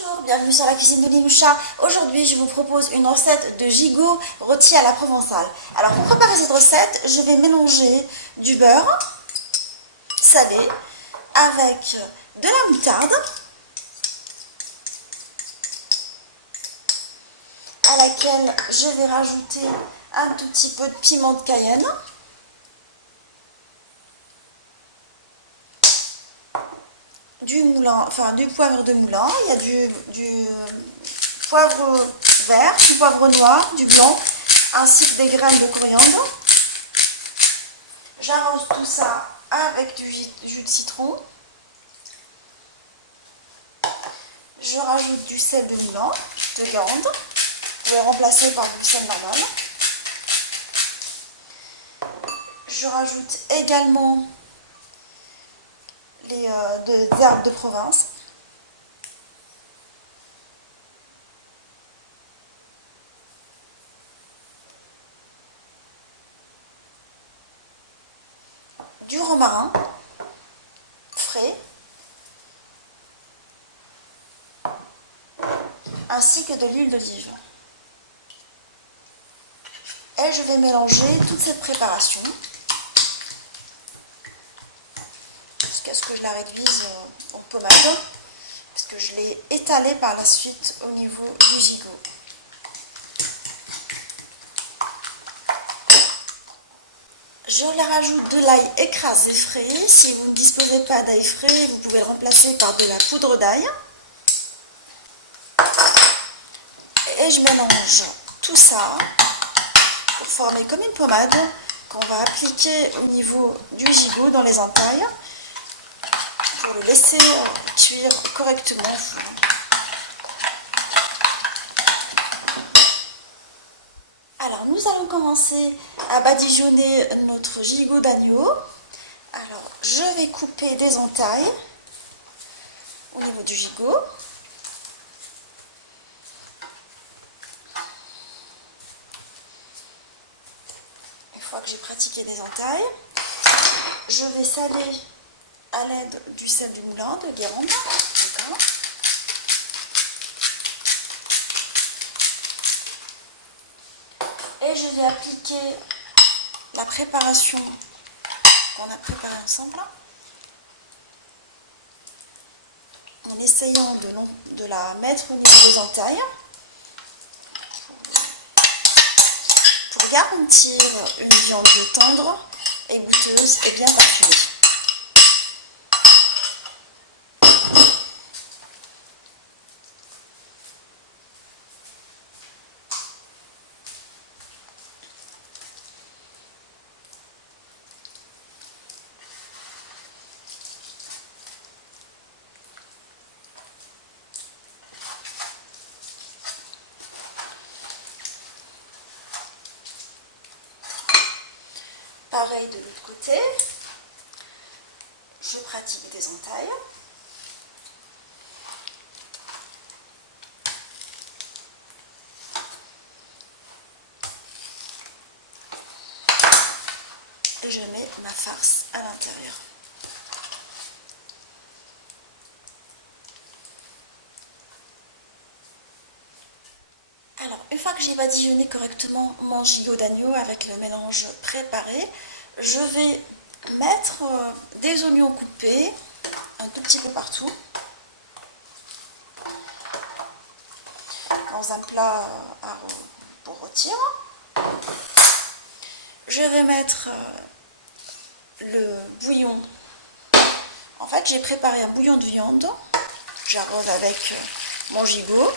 Bonjour, bienvenue sur la cuisine de Limoucha. Aujourd'hui, je vous propose une recette de gigot rôti à la provençale. Alors, pour préparer cette recette, je vais mélanger du beurre salé avec de la moutarde, à laquelle je vais rajouter un tout petit peu de piment de Cayenne, du poivre de moulin, il y a du poivre vert, du poivre noir, du blanc, ainsi que des graines de coriandre. J'arrose tout ça avec du jus de citron. Je rajoute du sel de moulin, de viande. Vous pouvez remplacer par du sel normal. Je rajoute également des herbes de Provence. Du romarin frais, ainsi que de l'huile d'olive. Et je vais mélanger toute cette préparation jusqu'à ce que je la réduise en pommade, parce que je l'ai étalée par la suite au niveau du gigot. Je la rajoute de l'ail écrasé frais. Si vous ne disposez pas d'ail frais, vous pouvez le remplacer par de la poudre d'ail. Et je mélange tout ça pour former comme une pommade qu'on va appliquer au niveau du gigot dans les entailles pour le laisser cuire correctement au four. Alors, nous allons commencer à badigeonner notre gigot d'agneau. Alors, je vais couper des entailles au niveau du gigot. Une fois que j'ai pratiqué des entailles, je vais saler à l'aide du sel du moulin de Guérande. D'accord. Et je vais appliquer la préparation qu'on a préparée ensemble en essayant de la mettre au niveau des entailles pour garantir une viande tendre et goûteuse et bien parfumée. Pareil de l'autre côté, je pratique des entailles. Et je mets ma farce à l'intérieur. Alors, une fois que j'ai badigeonné correctement mon gigot d'agneau avec le mélange préparé, je vais mettre des oignons coupés un tout petit peu partout dans un plat pour rôtir. Je vais mettre le bouillon. En fait, j'ai préparé un bouillon de viande. J'arrose avec mon gigot.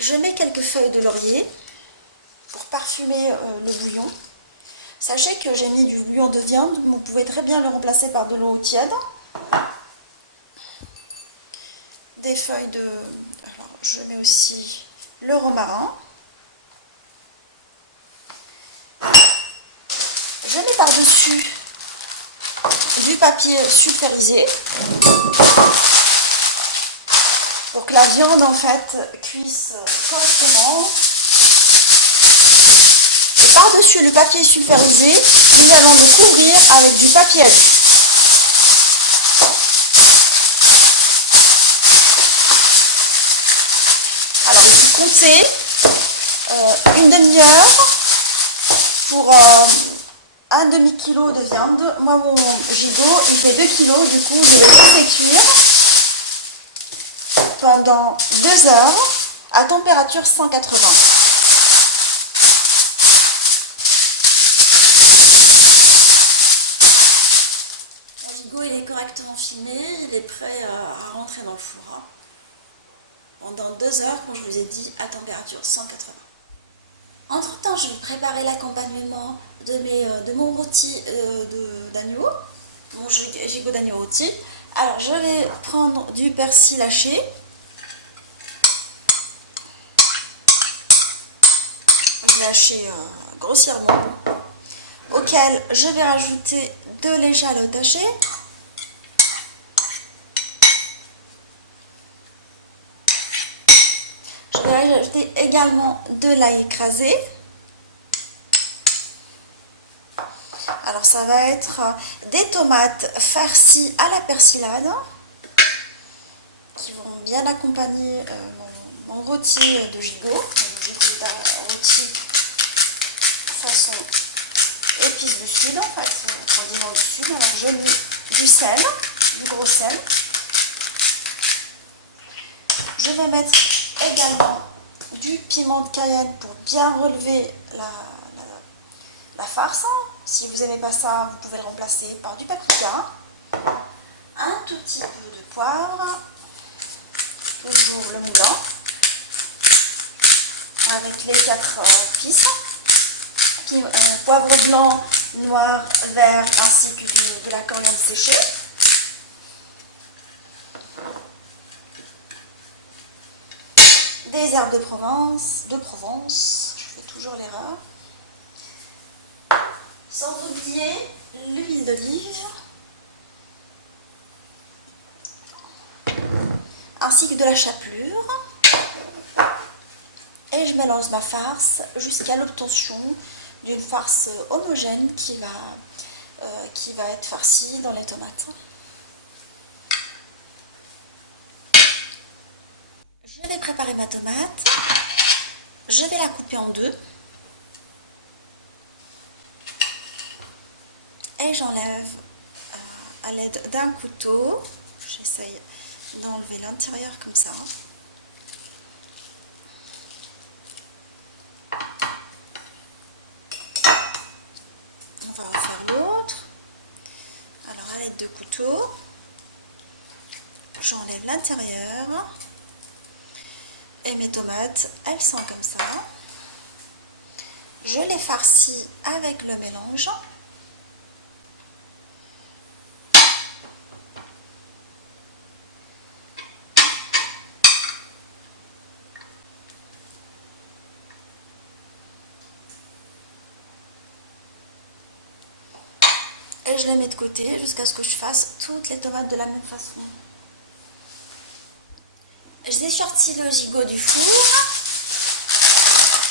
Je mets quelques feuilles de laurier pour parfumer le bouillon. Sachez que j'ai mis du bouillon de viande, vous pouvez très bien le remplacer par de l'eau tiède. Des feuilles de... Alors, je mets aussi le romarin. Je mets par-dessus du papier sulfurisé pour que la viande en fait cuise correctement Par-dessus le papier sulfurisé, nous allons le couvrir avec du papier alu. Alors, vous comptez une demi-heure pour un demi-kilo de viande. Moi, mon gigot, il fait 2 kilos, du coup, je vais le laisser cuire pendant 2 heures à température 180. Mon gigot, il est correctement filmé, il est prêt à rentrer dans le four. Pendant 2 heures, comme je vous ai dit, à température 180. Entre temps, je vais préparer l'accompagnement de mon rôti d'agneau, mon gigot d'agneau rôti. Alors, je vais prendre du persil haché. Je vais hacher grossièrement, auquel je vais rajouter de l'échalote hachée. Je vais rajouter également de l'ail écrasé. Alors ça va être des tomates farcies à la persillade qui vont bien accompagner mon rôti de gigot. Mon gigot rôti façon épices du sud, en fait, condiment du sud. Alors je mets du sel, du gros sel. Je vais mettre également du piment de Cayenne pour bien relever la farce. Si vous n'aimez pas ça, vous pouvez le remplacer par du paprika. Un tout petit peu de poivre, toujours le moulin, avec les 4 épices. Poivre blanc, noir, vert, ainsi que de la coriandre séchée. Des herbes de Provence, je fais toujours l'erreur. Sans oublier l'huile d'olive, ainsi que de la chapelure. Et je mélange ma farce jusqu'à l'obtention d'une farce homogène qui va être farcie dans les tomates. Je vais préparer ma tomate. Je vais la couper en deux. Et j'enlève à l'aide d'un couteau. J'essaye d'enlever l'intérieur comme ça. On va refaire l'autre. Alors à l'aide de couteau, j'enlève l'intérieur. Et mes tomates, elles sont comme ça. Je les farcis avec le mélange. Et je les mets de côté jusqu'à ce que je fasse toutes les tomates de la même façon. J'ai sorti le gigot du four.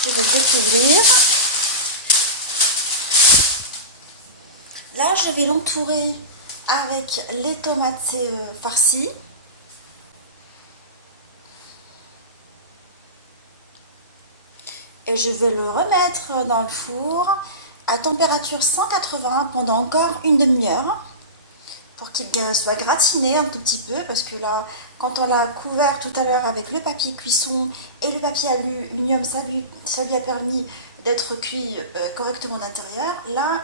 Je vais le découvrir. Là, je vais l'entourer avec les tomates farcies. Et je vais le remettre dans le four à température 180 pendant encore une demi-heure pour qu'il soit gratiné un tout petit peu, parce que là, quand on l'a couvert tout à l'heure avec le papier cuisson et le papier aluminium, ça lui a permis d'être cuit correctement d'intérieur. Là,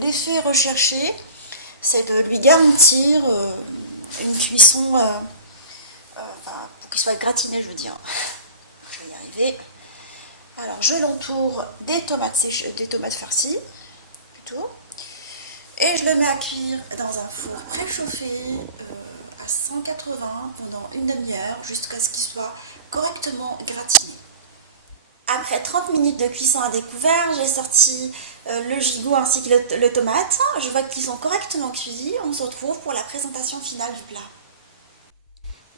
l'effet recherché, c'est de lui garantir une cuisson, pour qu'il soit gratiné, je veux dire. Je vais y arriver. Alors, je l'entoure des tomates farcies, plutôt. Et je le mets à cuire dans un four préchauffé à 180 pendant une demi-heure jusqu'à ce qu'il soit correctement gratiné. Après 30 minutes de cuisson à découvert, j'ai sorti le gigot ainsi que le tomate. Je vois qu'ils sont correctement cuits. On se retrouve pour la présentation finale du plat.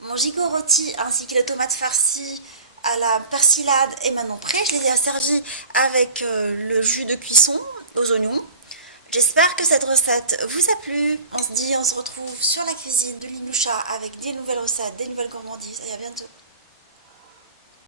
Mon gigot rôti ainsi que les tomates farcies à la persillade est maintenant prêt. Je l'ai déjà servi avec le jus de cuisson aux oignons. J'espère que cette recette vous a plu. On se retrouve sur la cuisine de Linoucha avec des nouvelles recettes, des nouvelles gourmandises et à bientôt.